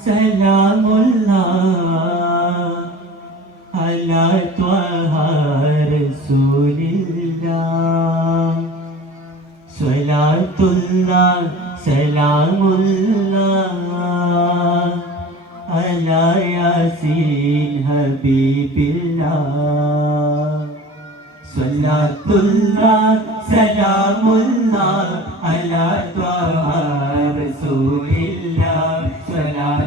സലാമുല്ല അലാ ത്വഹ റസൂലില്ല സ്വലാത്തുല്ല സലാമുല്ല അലാ യാസീൻ ഹബീബില്ല സ്വലാത്തുല്ല സലാമുല്ല ياسين حبيب الله صلاة الله سلام الله على طه رسول الله صلاة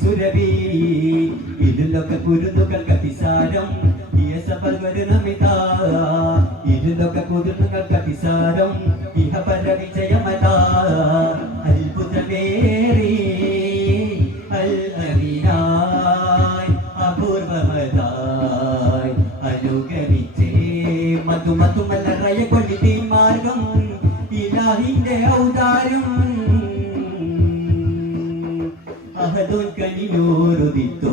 സുരഭി ഇതിലൊക്കെ കുരുന്നുകൾ കതിസാരം ഇതിലൊക്കെ ഇഹ പരവിജയമത ഇലാഹിന്റെ ഔദാര്യം. അഹദുൽ കനിയൂറുദിത്തു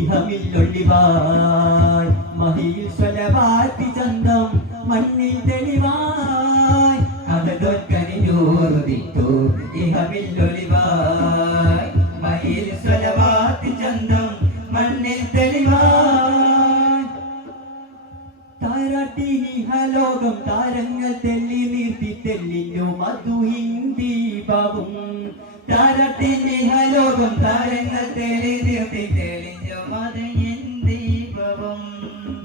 ഇഹമില്ലൊള്ളിവായി. മഹിയിൽ സ്വലവാത്തി ചന്തം മണ്ണിൽ തെളിവായി. അഹദുൽ കനിയൂറുദിത്തു ഇഹമില്ലൊളിവായി മഹിയിൽ സ്വലവാത്തി ചന്തം മണ്ണിൽ തെളിവായി. താരാട്ടി ഹലോകം താരങ്ങൾ തെല്ലി നീർത്തി തെല്ലിഞ്ഞു മധു ഹിന്ദി ബാബും താരാട്ടി ലോകം താരങ്ങൾ തെളി നീർത്തി തെളിഞ്ഞു മധു ഹിന്ദി ബാബും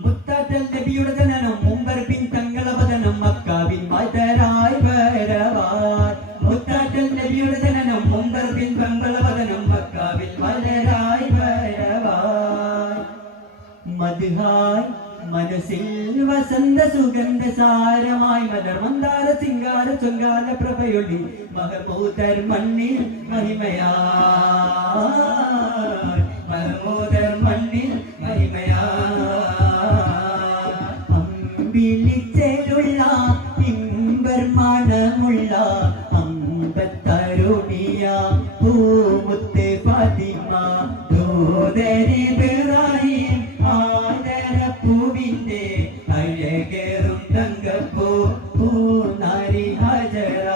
മുത്താറ്റൽ നബിയുടെ ജനനം മുമ്പർപ്പിൻ പിൻ തങ്ങളവതനം മക്കാവിൻ മതരായി വരവാൻ. മുത്താറ്റൽ നബിയുടെ ജനനം മുമ്പർപ്പിൻ പിൻ തങ്ങളവതനം മക്കാവിൽ മലരായി വരവാൻ. മധുഹായ് മനസ്സിൽ വസന്ത സുഗന്ധ സാരമായി മലർ മന്ദാര സിംഗാര ചൊങ്കാല പ്രഭയൊടി മഹമൂതർ മണ്ണിൽ മഹിമയാ. അഴകേറും തങ്കപ്പൂ പൂനാരി ഹജറ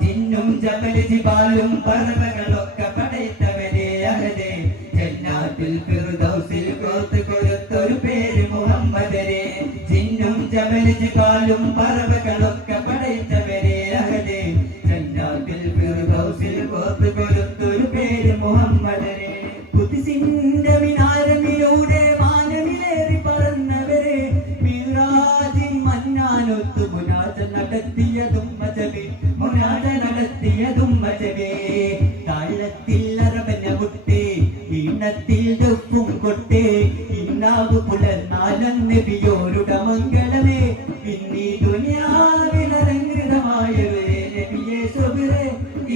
ജിന്നും ജബൽ ജിബാലും പർവകളൊക്കെ പടയത്തവരെ അഹദേ. ജന്നാത്തിൽ ഫിർദൗസിൽ കോത്ത് കൊടുത്തൊരു പേര് മുഹമ്മദരെ. ജിന്നും ജബൽ ജിബാലും പർവകളൊക്കെ മജബേ താളത്തിൽ അറബന മുട്ടേ ഈണത്തിൽ ദുഃഖും കൊട്ടേ ഇന്നാവ് പുലർന്നാലം നബിയോരുടെ മംഗളമേ. ഇന്നീ ദുനിയാവിലരംകൃതമായവരെ നബിയെ സുബിറെ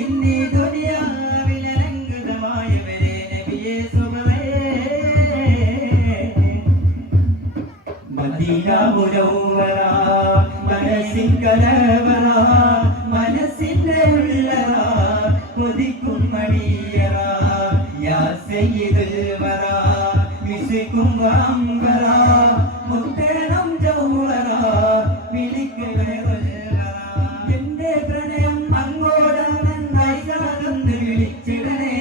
ഇന്നീ ദുനിയാവിലരംകൃതമായവരെ നബിയെ സുബിറേ മദീന വിശിക്കും അംബറ മുത്തേണം ജൗഹറ വിളിക്കണേ എന്റെ പ്രണയം അങ്ങോടാണ് കാലൊന്ന് വിളിച്ചിടനെ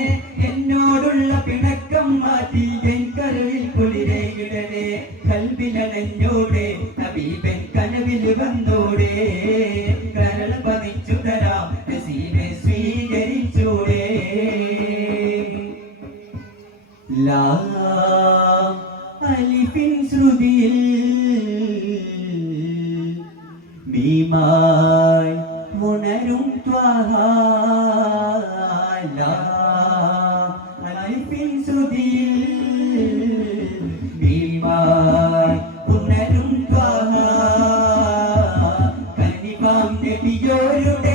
എന്നോടുള്ള പിണക്കം മാറ്റി എൻ കുളിരേ കുളിരേകിടണേ കൽവിലണഞ്ഞോടെ നബീബൻ കനവിൽ വന്നോടെ. കരൾ പതിച്ചു തരാം നസീബെ സ്വീകരിച്ചോടെ. ലാ ഭീമായി ഉണരും ത്വഹാല അലിഫിൻ ശ്രുതിയിൽ ഭീമായി ഉണരും ത്വഹ കന്നിമാം നബിയോരുടെ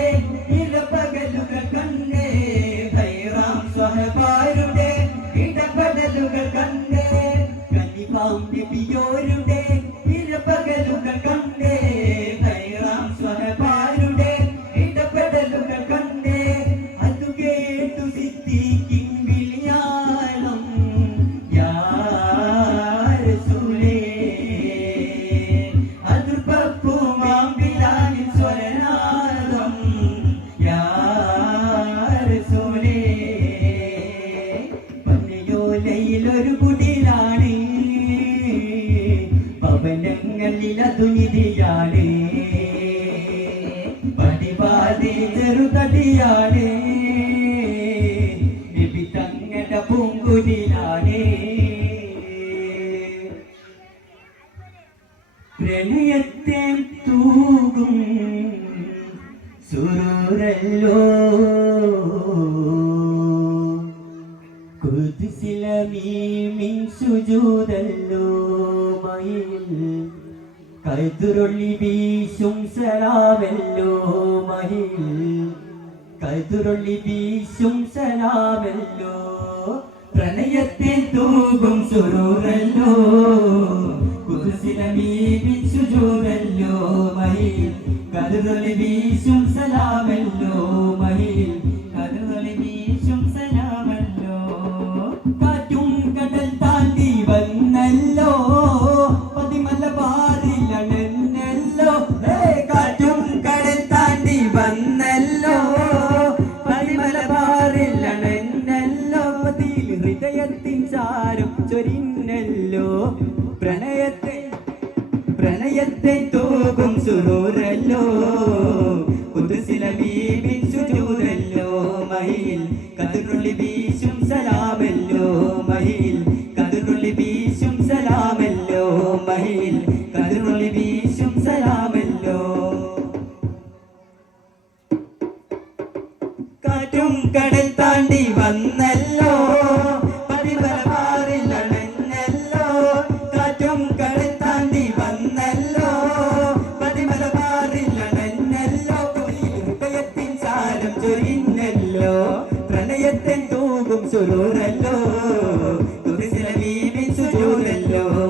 പന്നയോലയിലൊരു കുടിലാണ്. പവനങ്ങളിൽ അതു നിധിയാണ്. പടിവാതി ചെറുതടിയാണ്. തങ്ങളുടെ പൂങ്കുടിലാണ്. പ്രണയത്തെ തൂകും സുരൂരല്ലോ. കുതിസിലമീമിൻ സുജൂതല്ലോ മയിൽ കൈതുരൊള്ളി വീശും സലാമല്ലോ മയിൽ. കൈതുരൊള്ളി വീശും സലാമല്ലോ. പ്രണയത്തെ തൂകും സുരൂറല്ലോ. കുതിസിലമീമിൻ സുജൂതല്ലോ മയിൽ. കതിരൊളി വീശും സലാമല്ലോ മയിൽ. കതിരുള്ളി വീശും സലാമല്ലോ. yeah.